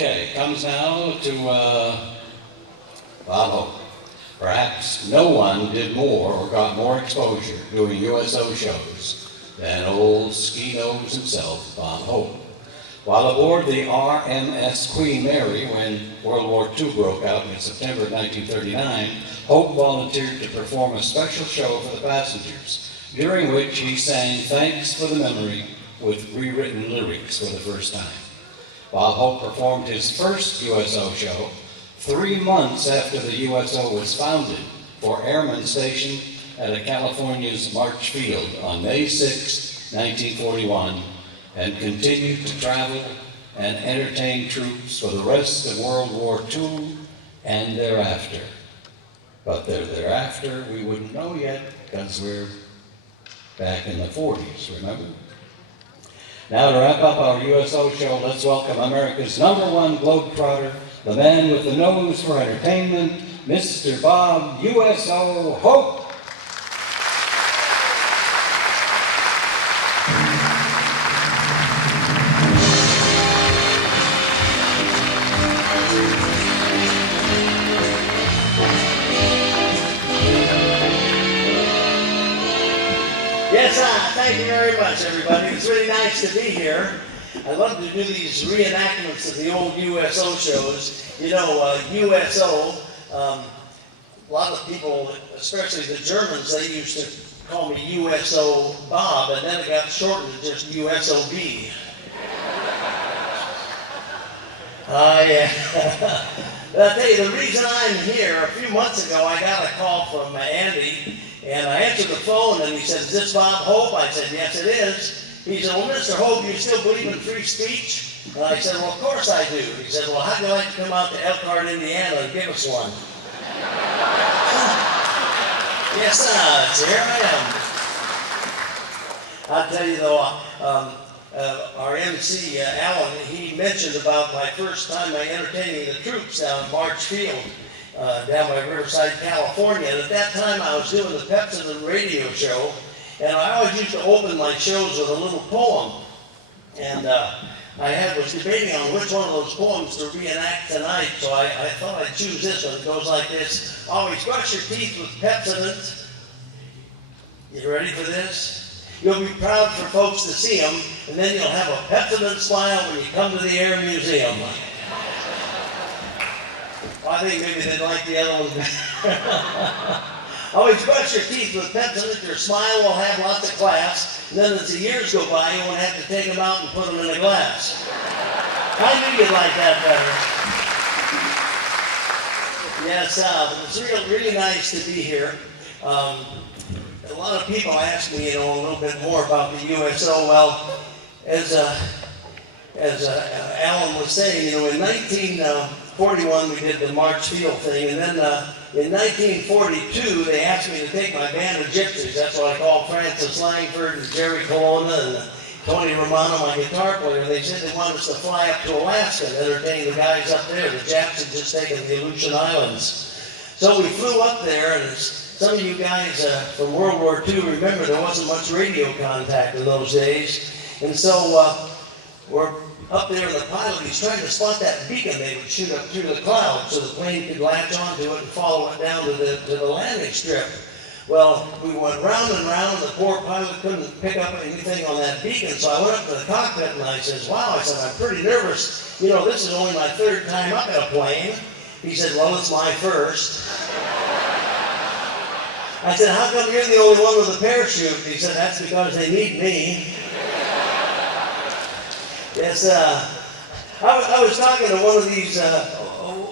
Okay, comes now to Bob Hope. Perhaps no one did more or got more exposure doing USO shows than old ski-nose himself, Bob Hope. While aboard the RMS Queen Mary when World War II broke out in September of 1939, Hope volunteered to perform a special show for the passengers, during which he sang Thanks for the Memory with rewritten lyrics for the first time. Bob Hope performed his first USO show 3 months after the USO was founded for Airman Station at California's March Field on May 6, 1941, and continued to travel and entertain troops for the rest of World War II and thereafter. But thereafter we wouldn't know yet because we're back in the 40s, remember? Now to wrap up our USO show, let's welcome America's #1 globetrotter, the man with the nose for entertainment, Mr. Bob USO Hope. Thank you very much, everybody. It's really nice to be here. I love to do these reenactments of the old USO shows. You know, USO, a lot of people, especially the Germans, they used to call me USO Bob, and then it got shortened to just USOB. I'll tell you, the reason I'm here, a few months ago, I got a call from Andy, and I answered the phone, and he said, "Is this Bob Hope?" I said, "Yes, it is." He said, "Well, Mr. Hope, you still believe in free speech?" And I said, "Well, of course I do." He said, "Well, how'd you like to come out to Elkhart, Indiana, and give us one?" Yes, so here I am. I'll tell you, though, our MC, Alan, he mentioned about my first time entertaining the troops down at March Field, down by Riverside, California. And at that time, I was doing the Pepsi radio show, and I always used to open my shows with a little poem. And I was debating on which one of those poems to reenact tonight, so I thought I'd choose this one. It goes like this: always brush your teeth with Pepsodent. You ready for this? You'll be proud for folks to see them, and then you'll have a Pepsodent smile when you come to the Air Museum. Well, I think maybe they'd like the other one better. Always brush your teeth with Pepsodent. Your smile will have lots of class. And then as the years go by, you won't have to take them out and put them in a glass. I knew you'd like that better. Yes, but it's really nice to be here. A lot of people ask me, a little bit more about the USO. Well, as Alan was saying, in 1941 we did the March Field thing, and then in 1942 they asked me to take my band of gypsies. That's what I call Francis Langford and Jerry Colonna and Tony Romano, my guitar player. They said they wanted us to fly up to Alaska and entertain the guys up there. The Japs had just taken the Aleutian Islands. So we flew up there, and some of you guys from World War II remember there wasn't much radio contact in those days. And so we're up there, and the pilot, he's trying to spot that beacon they would shoot up through the clouds so the plane could latch onto it and follow it down to the landing strip. Well, we went round and round, and the poor pilot couldn't pick up anything on that beacon. So I went up to the cockpit and I says, "Wow," I said, "I'm pretty nervous. This is only my third time up in a plane." He said, "Well, it's my first." I said, "How come you're the only one with a parachute?" He said, "That's because they need me." Yes, I was talking to one of these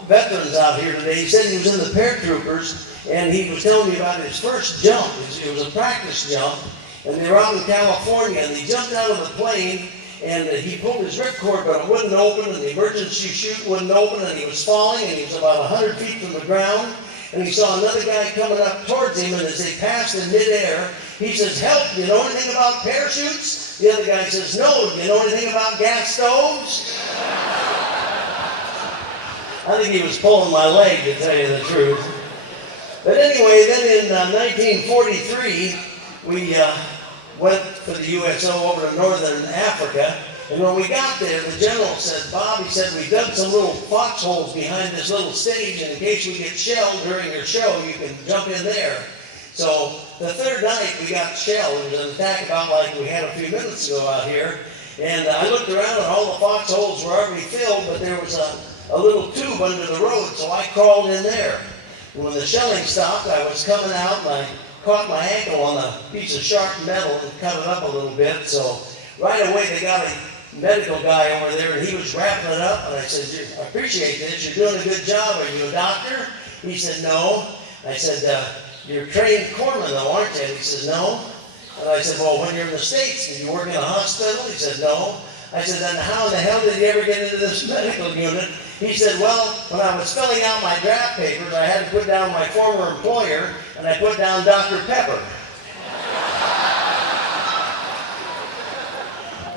veterans out here today. He said he was in the paratroopers, and he was telling me about his first jump. It was a practice jump, and they were out in California, and he jumped out of the plane, and he pulled his ripcord, but it wouldn't open, and the emergency chute wouldn't open, and he was falling, and he was about 100 feet from the ground. And he saw another guy coming up towards him, and as they passed in midair, he says, "Help, do you know anything about parachutes?" The other guy says, "No, do you know anything about gas stoves?" I think he was pulling my leg, to tell you the truth. But anyway, then in 1943, we went for the USO over to northern Africa, And when we got there, the general said, Bob, he said, we dug some little foxholes behind this little stage, and in case we get shelled during your show, you can jump in there. So the third night we got shelled. It was an attack about like we had a few minutes ago out here. And I looked around and all the foxholes were already filled, but there was a little tube under the road, so I crawled in there. And when the shelling stopped, I was coming out and I caught my ankle on a piece of sharp metal and cut it up a little bit. So right away they got a medical guy over there and he was wrapping it up. And I said, I appreciate this. You're doing a good job. Are you a doctor? He said, no. I said, you're a trained corpsman though, aren't you? And he says, no. And I said, well, when you're in the States, did you work in a hospital? He said, no. I said, then how in the hell did you ever get into this medical unit? He said, well, when I was filling out my draft papers, I had to put down my former employer, and I put down Dr. Pepper.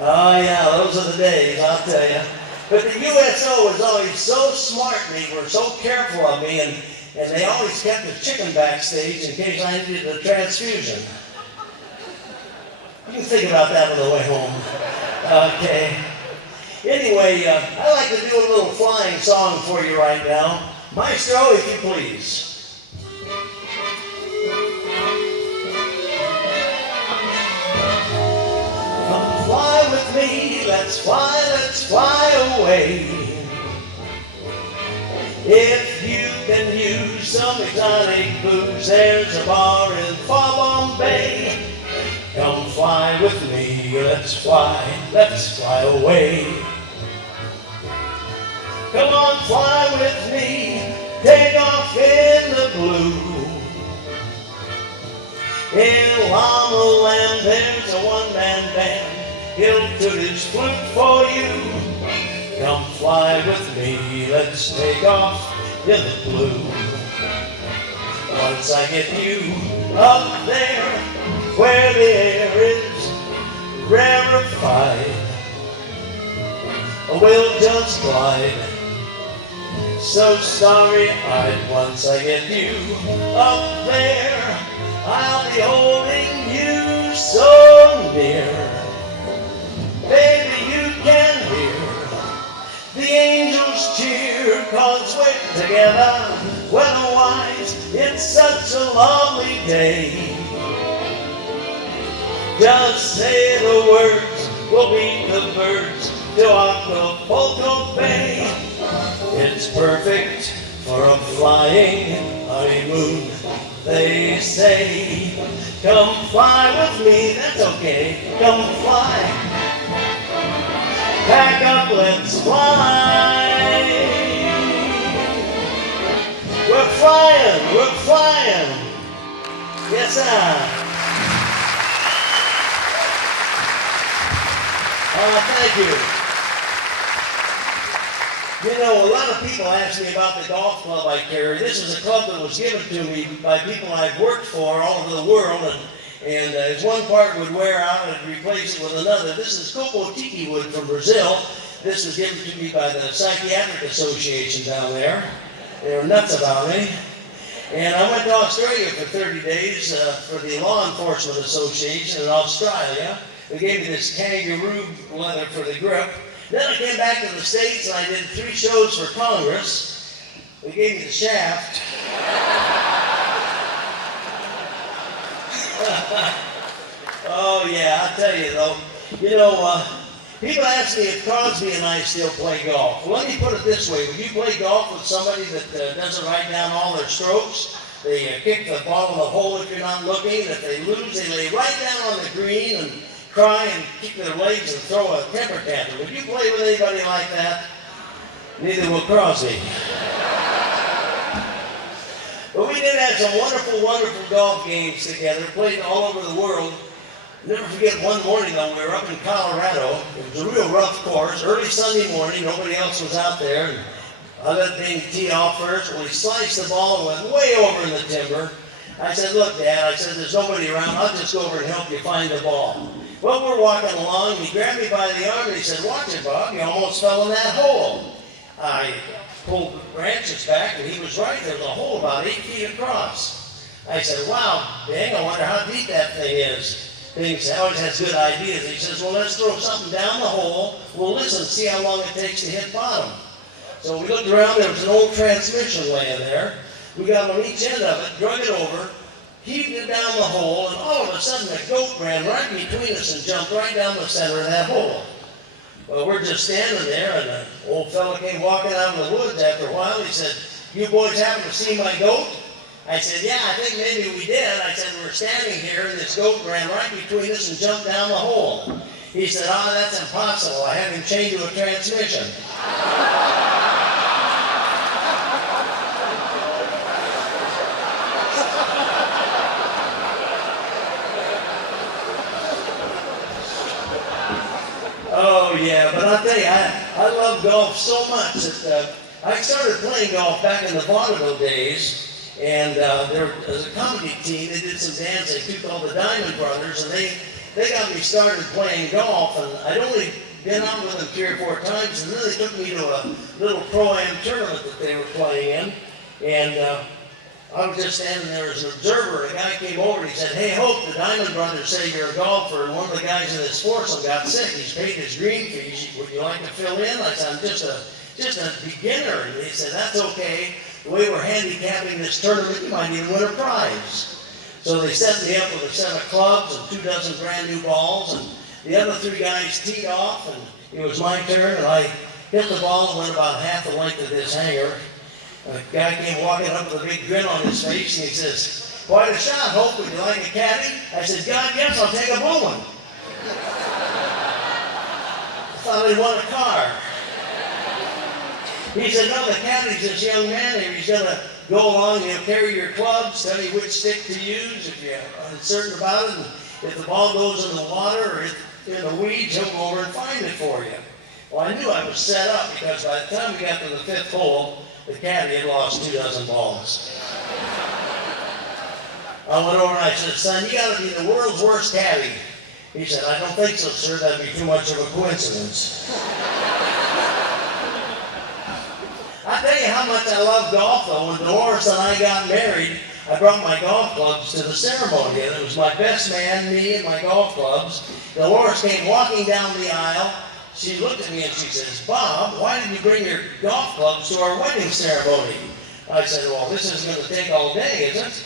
Oh, yeah, those are the days, I'll tell you. But the USO was always so smart, and they were so careful of me, and they always kept a chicken backstage in case I needed a transfusion. You can think about that on the way home. Okay. Anyway, I'd like to do a little flying song for you right now. Maestro, if you please. Come fly with me, let's fly away. If you can use some exotic booze, there's a bar in Fallon Bay. Come fly with me, let's fly away. Come on, fly with me, take off in the blue. In Llama Land, there's a one-man band, he'll toot his flute for you. Come fly with me, let's take off in the blue. Once I get you up there, where the air is rarefied, we'll just glide, so starry-eyed. Once I get you up there, I'll be holding you so near. Baby, you can hear the angels cheer, 'cause we're together, weather-wise, it's such a lovely day. Just say the words, we'll beat the birds to Acapulco Bay. It's perfect for a flying honeymoon, they say. Come fly with me, that's okay, come fly. Pack up, let's fly. We're flying. Yes, sir. Thank you. You know, a lot of people ask me about the golf club I carry. This is a club that was given to me by people I've worked for all over the world, and as one part would wear out, I'd replace it with another. This is cocoa tiki wood from Brazil. This was given to me by the Psychiatric Association down there. They were nuts about me. And I went to Australia for 30 days for the Law Enforcement Association in Australia. They gave me this kangaroo leather for the grip. Then I came back to the States and I did 3 shows for Congress. They gave me the shaft. Oh yeah, I'll tell you though. You know, people ask me if Crosby and I still play golf. Well, let me put it this way. Would you play golf with somebody that doesn't write down all their strokes? They kick the ball in the hole if you're not looking. If they lose, they lay right down on the green and cry and kick their legs and throw a temper tantrum. Would you play with anybody like that? Neither will Crosby. But we did have some wonderful, wonderful golf games together, played all over the world. Never forget one morning though, we were up in Colorado. It was a real rough course, early Sunday morning, nobody else was out there. And I let Bing tee off first. Well, he sliced the ball and went way over in the timber. I said, look, Dad, I said, there's nobody around. I'll just go over and help you find the ball. Well, we're walking along, and he grabbed me by the arm, and he said, watch it, Bob, you almost fell in that hole. I pulled the branches back, and he was right. There was a hole about 8 feet across. I said, wow, dang, I wonder how deep that thing is. things. He always has good ideas. He says, well, let's throw something down the hole. We'll listen, see how long it takes to hit bottom. So we looked around. There was an old transmission laying there. We got on each end of it, drug it over, heaved it down the hole, and all of a sudden a goat ran right between us and jumped right down the center of that hole. Well, we're just standing there, and an old fella came walking out of the woods after a while. He said, you boys happen to see my goat? I said, yeah, I think maybe we did. I said, we're standing here, and this goat ran right between us and jumped down the hole. He said, that's impossible. I had him chained to a transmission. Oh, yeah, but I'll tell you, I love golf so much that I started playing golf back in the vaudeville days, and there was a comedy team. They did some dancing too called the Diamond Brothers, and they got me started playing golf, and I'd only been out with them 3 or 4 times, and then they took me to a little pro-am tournament that they were playing in, and I was just standing there as an observer, and a guy came over and he said, hey, Hope, the Diamond Brothers say you're a golfer, and one of the guys in this foursome got sick. He's paid his green fees. Would you like to fill in? I said, I'm just a beginner. And they said, that's okay. The way we're handicapping this tournament, you might even win a prize. So they set me up with a set of clubs and 2 dozen brand new balls, and the other 3 guys teed off, and it was my turn, and I hit the ball and went about half the length of this hanger. And the guy came walking up with a big grin on his face, and he says, quite a shot, Hope, would you like a caddy? I said, God, yes, I'll take a blue one. I thought he'd want a car. He said, no, the caddy's this young man here. He's going to go along, he'll carry your clubs, tell you which stick to use if you're uncertain about it. And if the ball goes in the water or in the weeds, he'll go over and find it for you. Well, I knew I was set up because by the time we got to the 5th hole, the caddy had lost 2 dozen balls. I went over and I said, son, you got to be the world's worst caddy. He said, I don't think so, sir. That'd be too much of a coincidence. I tell you how much I love golf, though. When Dolores and I got married, I brought my golf clubs to the ceremony, and it was my best man, me, and my golf clubs. Dolores came walking down the aisle. She looked at me and she says, Bob, why did you bring your golf clubs to our wedding ceremony? I said, well, this isn't going to take all day, is it?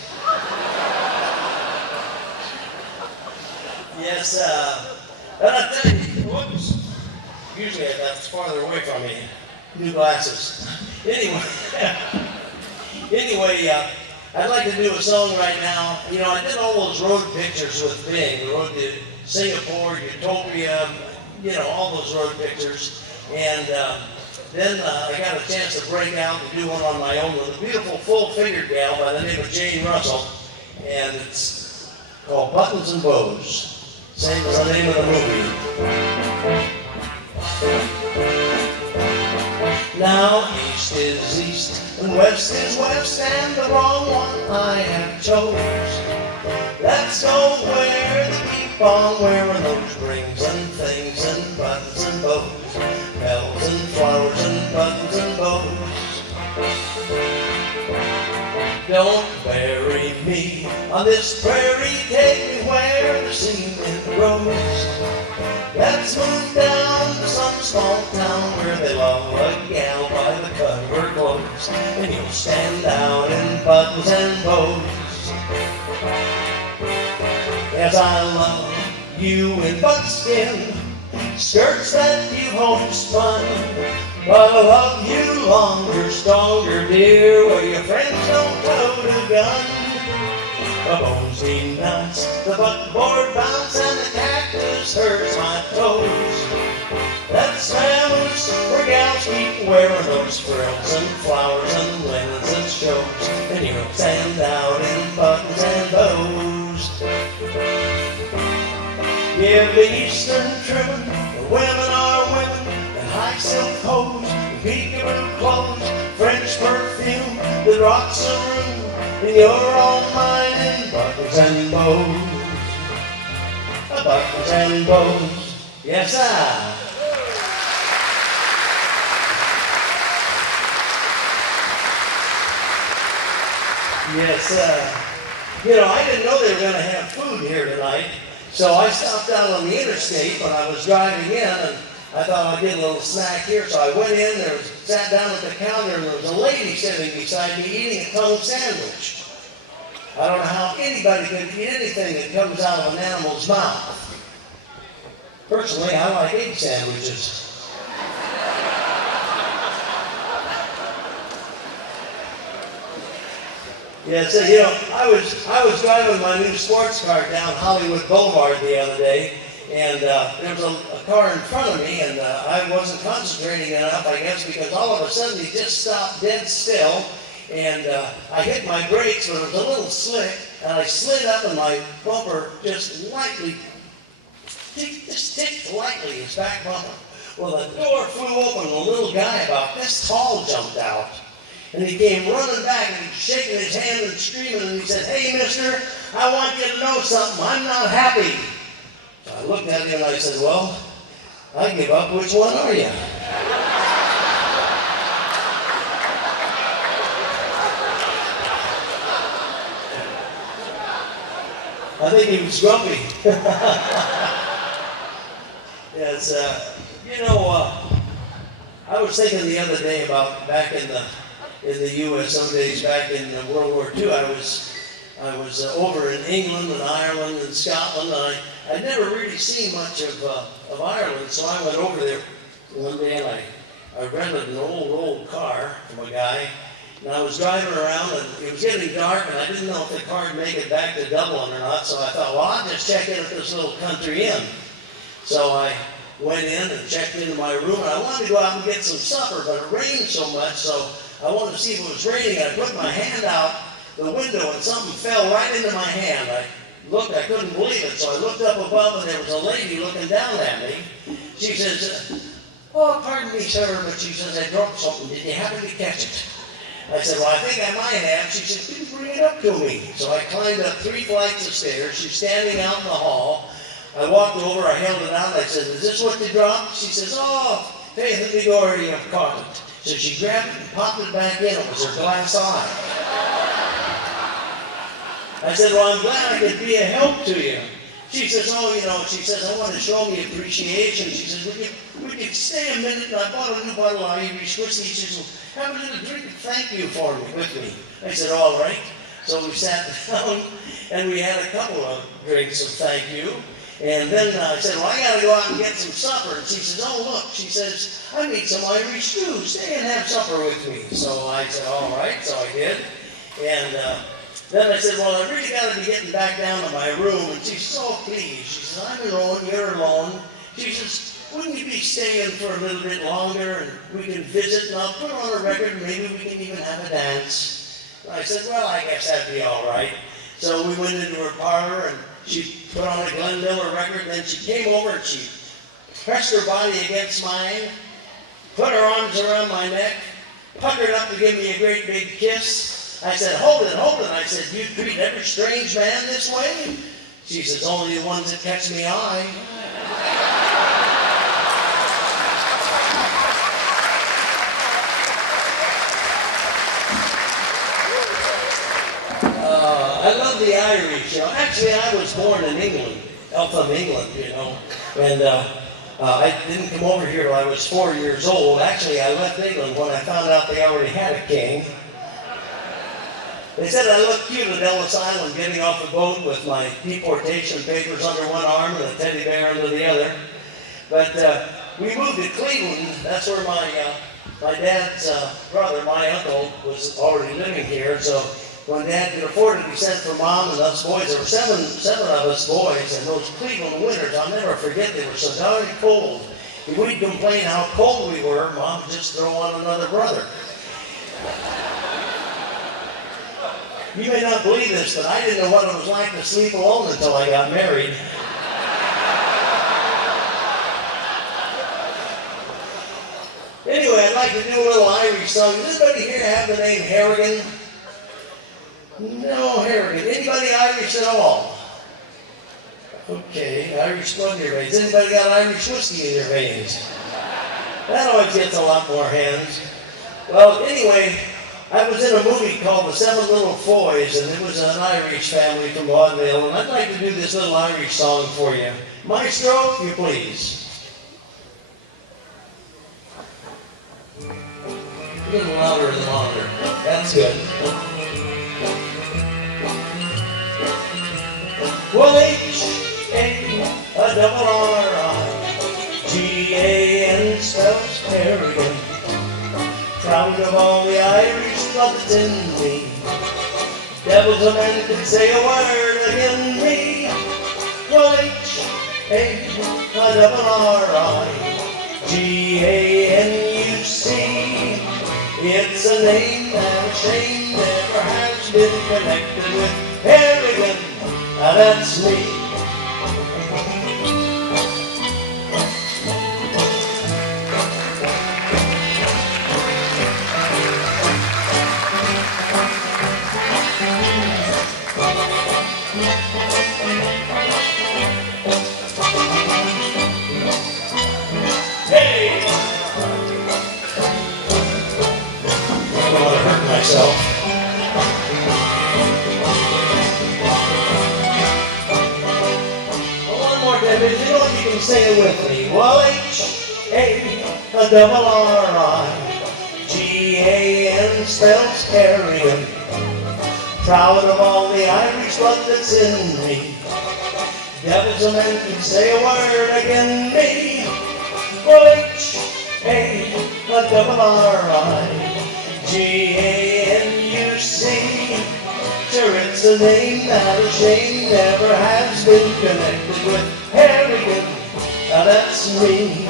Yes, but I tell you, whoops. Usually that's farther away from me. New glasses. Anyway, I'd like to do a song right now. You know, I did all those road pictures with Bing, the road to Singapore, Utopia, you know, all those road pictures. And then I got a chance to break out and do one on my own with a beautiful full-figured gal by the name of Jane Russell. And it's called Buttons and Bows. Same as the name of the movie. Now east is east and west is west, and the wrong one I have chose. Let's go where they keep on wearing those rings and things and buttons and bows, bells and flowers and buttons and bows. Don't bury me on this prairie, take me where the seamen grows. Let's move down to some small town where they love a gal by the cut of her clothes, and you'll stand out in buttons and bows. Yes, I love you in buckskin, skirts that you homespun, but I love you longer, stronger, dear, where your friends don't tote a gun. The bones seem nuts, the buckboard bounce, and the cactus hurts my toes. Let's loose where gals keep wearing those frills and flowers and linens and shows, and you'll stand out in buttons and bows. Give the eastern trimming, the women are women, and high silk hose, and peekaboo clothes, French perfume that rocks the room, and you're all mine in buttons and bows. Buttons and bows, yes I. Yes, you know, I didn't know they were going to have food here tonight, So I stopped out on the interstate when I was driving in, and I thought I'd get a little snack here. So I went in, sat down at the counter, and there was a lady sitting beside me eating a tongue sandwich. I don't know how anybody can eat anything that comes out of an animal's mouth. Personally, I like egg sandwiches. Yeah, so I was driving my new sports car down Hollywood Boulevard the other day, and there was a car in front of me, and I wasn't concentrating enough, I guess, because all of a sudden he just stopped dead still, and I hit my brakes, but it was a little slick, and I slid up, and my bumper just lightly, just ticked lightly, his back bumper. Well, the door flew open, and a little guy about this tall jumped out. And he came running back, and he was shaking his hand and screaming, and he said, "Hey, mister, I want you to know something. I'm not happy." So I looked at him, and I said, "Well, I give up. Which one are you?" I think he was grumpy. Yes, I was thinking the other day about back in the USO days, back in World War II. I was over in England and Ireland and Scotland. And I'd never really seen much of Ireland, so I went over there one day, and I rented an old car from a guy. And I was driving around, and it was getting dark, and I didn't know if the car would make it back to Dublin or not. So I thought, well, I'll just check in at this little country inn. So I went in and checked into my room, and I wanted to go out and get some supper, but it rained so much, so I wanted to see if it was raining. I put my hand out the window, and something fell right into my hand. I looked, I couldn't believe it, so I looked up above, and there was a lady looking down at me. She says, "Oh, pardon me, sir," but she says, "I dropped something. Did you happen to catch it?" I said, "Well, I think I might have." She said, "Could you bring it up to me?" So I climbed up 3 flights of stairs. She's standing out in the hall. I walked over, I held it out, I said, "Is this what you dropped?" She says, "Oh, faith in the glory, you've caught it." So she grabbed it and popped it back in. It was her glass eye. I said, "Well, I'm glad I could be a help to you." She says, she says, "I want to show me appreciation." She says, would you stay a minute? And I bought a new bottle of Irish whiskey. She says, "Have a little drink of thank you for me with me." I said, "All right." So we sat down, and we had a couple of drinks of thank you. And then I said, "Well, I got to go out and get some supper." And she says, "Oh, look," she says, "I made some Irish stew. Stay and have supper with me." So I said, "All right." So I did. And then I said, "Well, I really got to be getting back down to my room." And she's so pleased. She says, "I'm alone. You're alone." She says, "Wouldn't you be staying for a little bit longer, and we can visit, and I'll put on a record, and maybe we can even have a dance?" And I said, "Well, I guess that'd be all right." So we went into her parlor, and she put on a Glenn Miller record, and then she came over and she pressed her body against mine, put her arms around my neck, puckered up to give me a great big kiss. I said, hold it. I said, "Do you treat every strange man this way?" She says, "Only the ones that catch me eye." I love the Irish. Actually, I was born in England, Elkhart, England, and I didn't come over here till I was 4 years old. Actually, I left England when I found out they already had a king. They said I looked cute at Ellis Island getting off the boat with my deportation papers under one arm and a teddy bear under the other. But we moved to Cleveland. That's where my dad's brother, my uncle, was already living here. So when Dad could afford it, he sent for Mom and us boys. There were seven of us boys, and those Cleveland winters, I'll never forget, they were so darn cold. If we'd complain how cold we were, Mom would just throw on another brother. You may not believe this, but I didn't know what it was like to sleep alone until I got married. Anyway, I'd like to do a little Irish song. Does anybody here have the name Harrigan? No, Harrigan. Anybody Irish at all? Okay, Irish blood in your veins. Anybody got Irish whiskey in their veins? That always gets a lot more hands. Well, anyway, I was in a movie called The Seven Little Foys, and it was an Irish family from vaudeville, and I'd like to do this little Irish song for you. Maestro, if you please. A little louder in the monitor. That's good. Well, H-A-double-R-I-G-A-N spells Harrigan. Proud of all the Irish blood that's in me. Devils a man could say a word against me. Well, H-A-double-R-I-G-A-N-U-C. It's a name that a shame never has been connected with Harrigan. Now that's me. Hey! I don't want to hurt myself. You know you can say it with me. Well, H-A-double-R-I-G-A-N spells Harrigan. Proud of all the Irish blood that's in me. Devils a man can say a word against me. Well, H-A-double-R-I-G-A-N-U-C. Sure, it's a name that a shame never has been connected with Harrigan. Now that's me.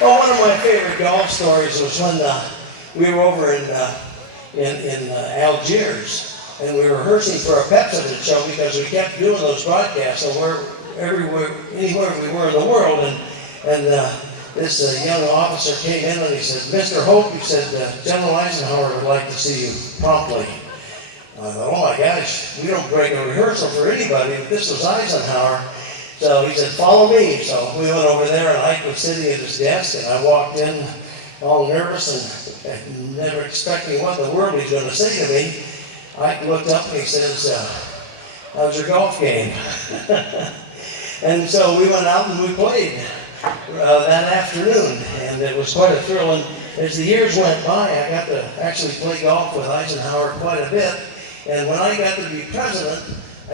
Well, one of my favorite golf stories was when we were over in Algiers, and we were rehearsing for a Pepsi show because we kept doing those broadcasts, and anywhere we were in the world, and this young officer came in and he said, "Mr. Hope," he said, "General Eisenhower would like to see you promptly." I thought, oh my gosh, we don't break a rehearsal for anybody, but this was Eisenhower. So he said, "Follow me." So we went over there, and Ike was sitting at his desk, and I walked in all nervous and never expecting what in the world he's going to say to me. Ike looked up and he says, "How's your golf game?" And so we went out and we played that afternoon, and it was quite a thrill. And as the years went by, I got to actually play golf with Eisenhower quite a bit. And when I got to be president,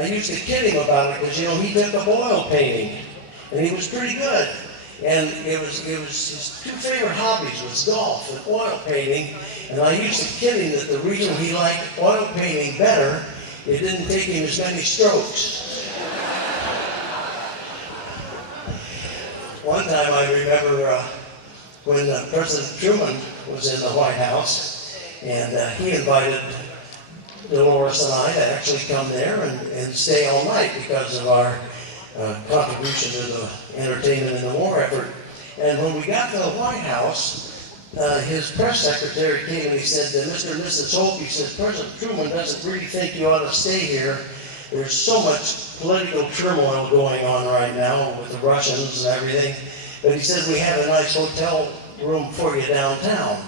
I used to kid him about it because, you know, he took up oil painting, and he was pretty good. And it was his two favorite hobbies was golf and oil painting. And I used to kid him that the reason he liked oil painting better, it didn't take him as many strokes. One time I remember when President Truman was in the White House, and he invited Dolores and I to actually come there and stay all night because of our contribution to the entertainment in the war effort. And when we got to the White House, his press secretary came and he said, "Mr. and Mrs. Hope," he said, "President Truman doesn't really think you ought to stay here. There's so much political turmoil going on right now with the Russians and everything. But he said, we have a nice hotel room for you downtown."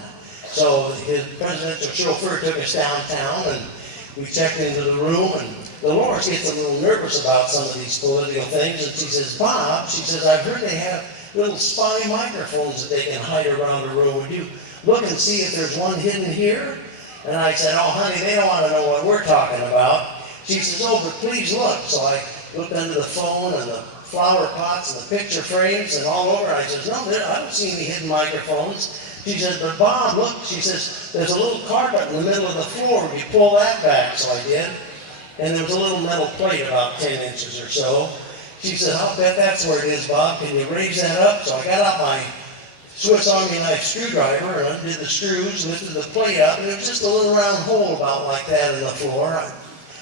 So his presidential chauffeur took us downtown, and we checked into the room, and Dolores gets a little nervous about some of these political things, and she says, "Bob," she says, "I've heard they have little spy microphones that they can hide around the room. Would you look and see if there's one hidden here?" And I said, "Oh, honey, they don't want to know what we're talking about." She says, "Oh, but please look." So I looked under the phone and the flower pots and the picture frames and all over. I said, "No, I don't see any hidden microphones." She says, "But Bob, look," she says, "there's a little carpet in the middle of the floor. You pull that back." So I did. And there was a little metal plate about 10 inches or so. She said, "I'll bet that's where it is, Bob. Can you raise that up?" So I got out my Swiss Army knife screwdriver and undid the screws, lifted the plate up, and it was just a little round hole about like that in the floor.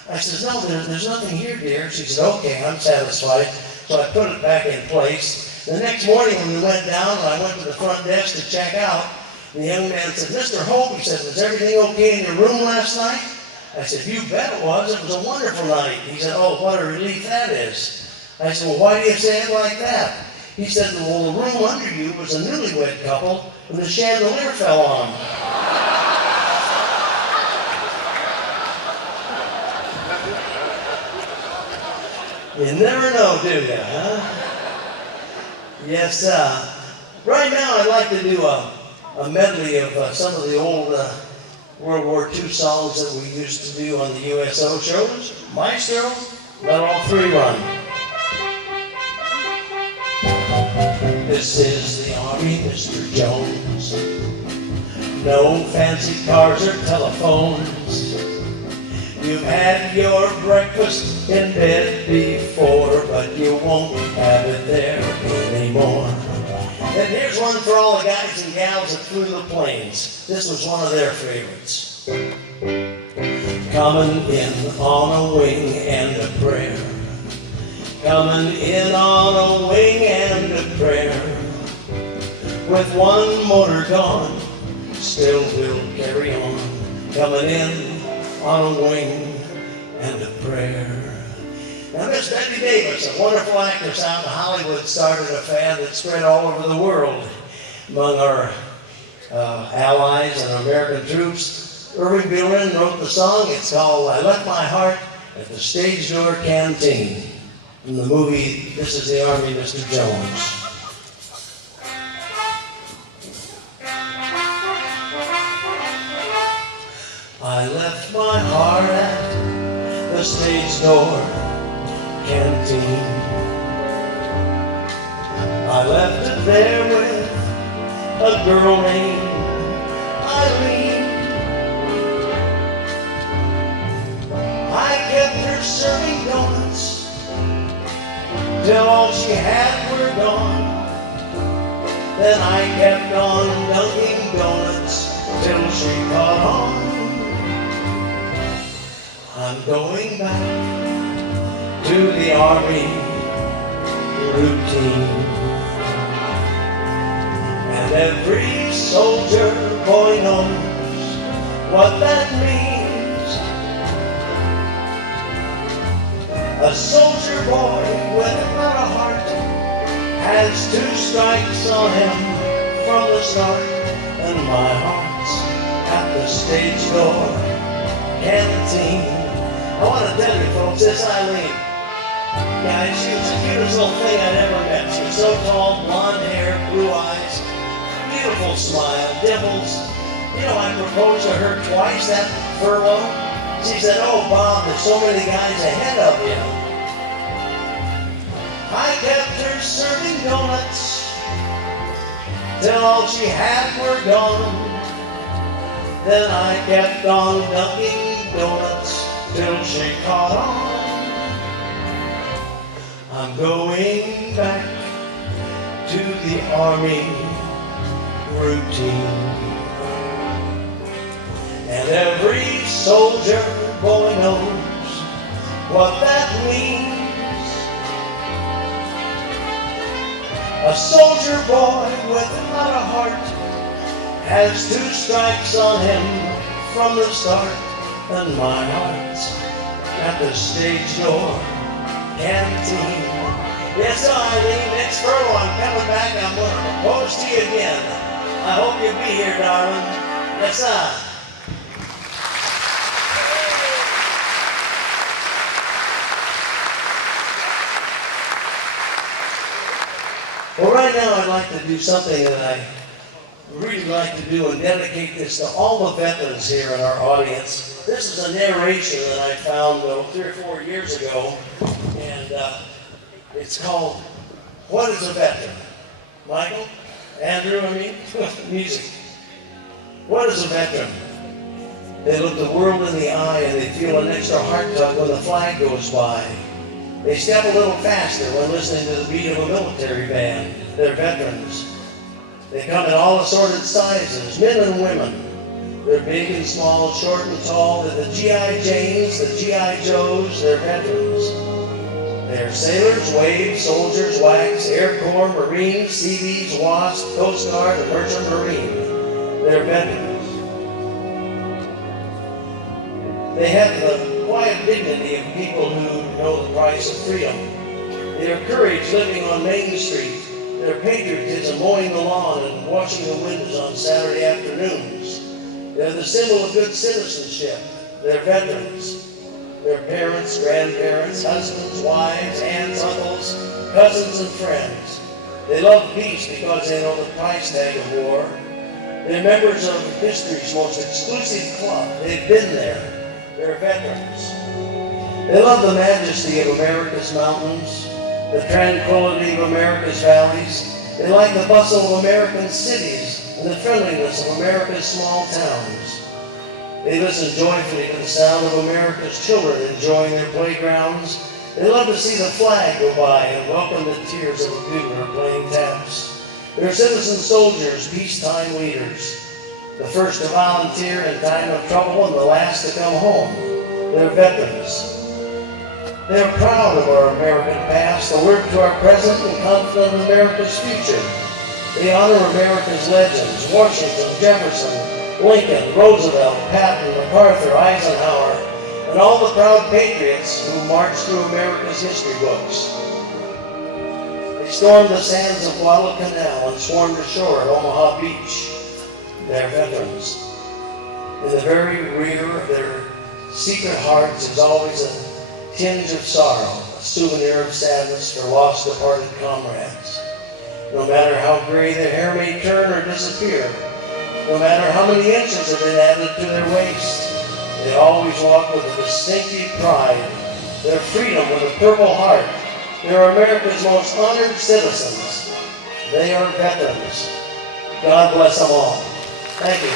I said, "No, there's nothing here, dear." She said, "Okay, I'm satisfied." So I put it back in place. The next morning when we went down and I went to the front desk to check out, the young man said, "Mr. Hope," he said, "was everything okay in your room last night?" I said, "You bet it was. It was a wonderful night." He said, "Oh, what a relief that is." I said, "Well, why do you say it like that?" He said, "Well, the room under you was a newlywed couple, and the chandelier fell on them." You never know, do you, huh? Yes, right now I'd like to do a medley of some of the old World War II songs that we used to do on the USO shows. Maestro, let all three run. This is the Army, Mr. Jones. No fancy cars or telephones. You've had your breakfast in bed before, but you won't have it there anymore. And here's one for all the guys and gals that flew the planes. This was one of their favorites. Coming in on a wing and a prayer. Coming in on a wing and a prayer. With one motor gone, still we'll carry on. Coming in on a wing and a prayer. Now, Miss Betty Davis, a wonderful actress out in Hollywood, started a fad that spread all over the world among our allies and American troops. Irving B. Lynn wrote the song. It's called "I Left My Heart at the Stage Door Canteen" from the movie This Is the Army, Mr. Jones. I left my heart at the stage door canteen. I left it there with a girl named Eileen. I kept her serving donuts till all she had were gone. Then I kept on dunking donuts till she caught on. I'm going back to the Army routine. And every soldier boy knows what that means. A soldier boy without a heart has two strikes on him from the start. And my heart's at the stage door canteen. I want to tell you folks, this Eileen, yeah, she was the cutest little thing I'd ever met. She was so tall, blonde hair, blue eyes, beautiful smile, dimples. You know, I proposed to her twice that furlough. She said, "Oh, Bob, there's so many guys ahead of you." I kept her serving donuts till all she had were gone. Then I kept on dunking donuts till she caught on. I'm going back to the Army routine. And every soldier boy knows what that means. A soldier boy without a heart has two strikes on him from the start. And my heart's at the stage door canteen. Yes, Eileen, next furlough I'm coming back. I'm going to propose to you again. I hope you'll be here, darling. Yes, sir. Well, right now I'd like to do something that I really like to do and dedicate this to all the veterans here in our audience. This is a narration that I found 3 or 4 years ago, and it's called "What is a Veteran?" Michael? Andrew, I mean? Music. What is a veteran? They look the world in the eye and they feel an extra heart tug when the flag goes by. They step a little faster when listening to the beat of a military band. They're veterans. They come in all assorted sizes, men and women. They're big and small, short and tall. They're the G.I. Janes, the G.I. Joes. They're veterans. They're sailors, waves, soldiers, wax, Air Corps, Marines, Seabees, WASP, Coast Guard, and Merchant Marine. They're veterans. They have the quiet dignity of people who know the price of freedom. Their courage living on Main Street, their patriotism mowing the lawn and washing the windows on Saturday afternoons. They're the symbol of good citizenship. They're veterans. Their parents, grandparents, husbands, wives, aunts, uncles, cousins, and friends. They love peace because they know the price tag of war. They're members of history's most exclusive club. They've been there. They're veterans. They love the majesty of America's mountains, the tranquility of America's valleys. They like the bustle of American cities and the friendliness of America's small towns. They listen joyfully to the sound of America's children enjoying their playgrounds. They love to see the flag go by and welcome the tears of a bugler playing taps. They're citizen soldiers, peacetime leaders, the first to volunteer in time of trouble and the last to come home. They're veterans. They're proud of our American past, alert to our present, and confident of America's future. They honor America's legends, Washington, Jefferson, Lincoln, Roosevelt, Patton, MacArthur, Eisenhower, and all the proud patriots who marched through America's history books. They stormed the sands of Guadalcanal and swarmed ashore at Omaha Beach. They're veterans. In the very rear of their secret hearts is always a tinge of sorrow, a souvenir of sadness for lost departed comrades. No matter how gray their hair may turn or disappear, no matter how many inches have been added to their waist, they always walk with a distinctive pride, their freedom with a purple heart. They're America's most honored citizens. They are veterans. God bless them all. Thank you.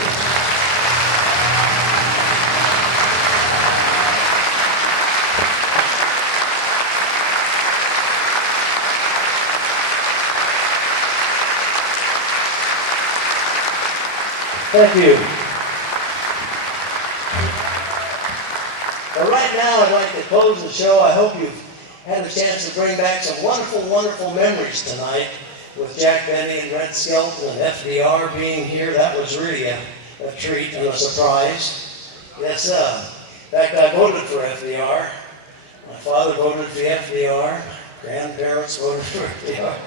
Thank you. Well, right now I'd like to close the show. I hope you've had a chance to bring back some wonderful, wonderful memories tonight with Jack Benny and Red Skelton and FDR being here. That was really a treat and a surprise. Yes, in fact, I voted for FDR. My father voted for FDR. Grandparents voted for FDR.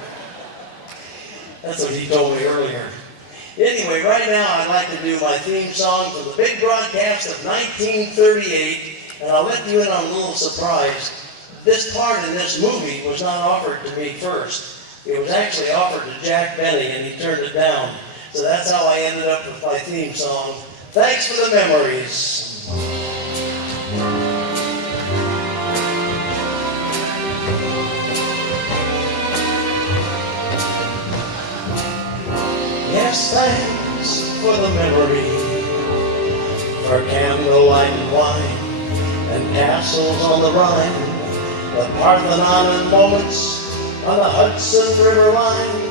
That's what he told me earlier. Anyway, right now I'd like to do my theme song for the big broadcast of 1938, and I'll let you in on a little surprise. This part in this movie was not offered to me first. It was actually offered to Jack Benny, and he turned it down. So that's how I ended up with my theme song. Thanks for the memories. Yes, thanks for the memory, for candlelight and wine, and castles on the Rhine, the Parthenon and moments on the Hudson River line.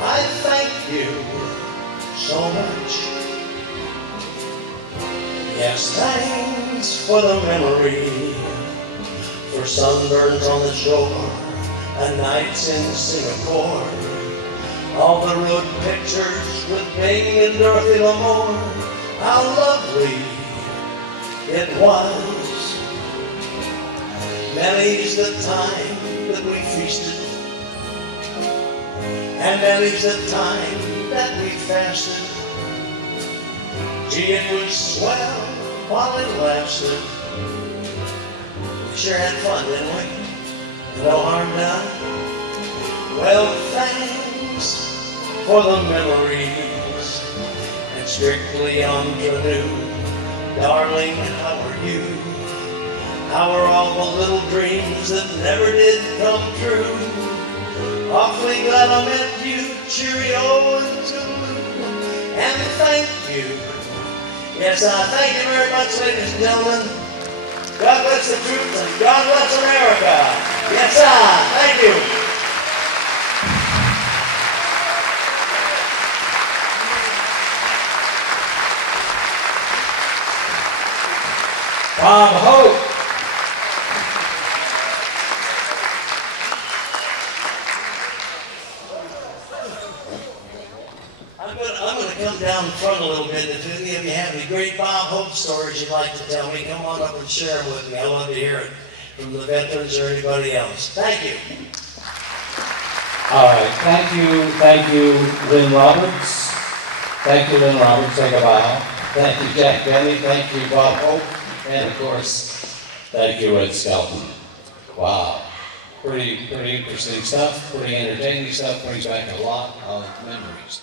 I thank you so much. Yes, thanks for the memory, for sunburns on the shore and nights in Singapore. All the road pictures with Mamie and Dorothy L'Amour, how lovely it was. Many's the time that we feasted, and many's the time that we fasted. Gee, it was swell while it lasted. We sure had fun, didn't we? No harm done. Well, thanks for the memories, and strictly ingenue. Darling, how are you? How are all the little dreams that never did come true? Awfully glad I met you, cheerio and toodaloo, and thank you. Yes, thank you very much, ladies and gentlemen. God bless the troops and God bless America. Yes, thank you. Bob Hope. I'm gonna come down down front a little bit. If any of you have any great Bob Hope stories you'd like to tell me, come on up and share them with me. I love to hear it from the veterans or anybody else. Thank you. All right, thank you, Lynn Roberts. Thank you, Lynn Roberts, take a bow. Thank you, Jack Benny, thank you, Bob Hope, and of course, thank you, Ed Skelton. Wow, pretty interesting stuff, pretty entertaining stuff, brings back a lot of memories.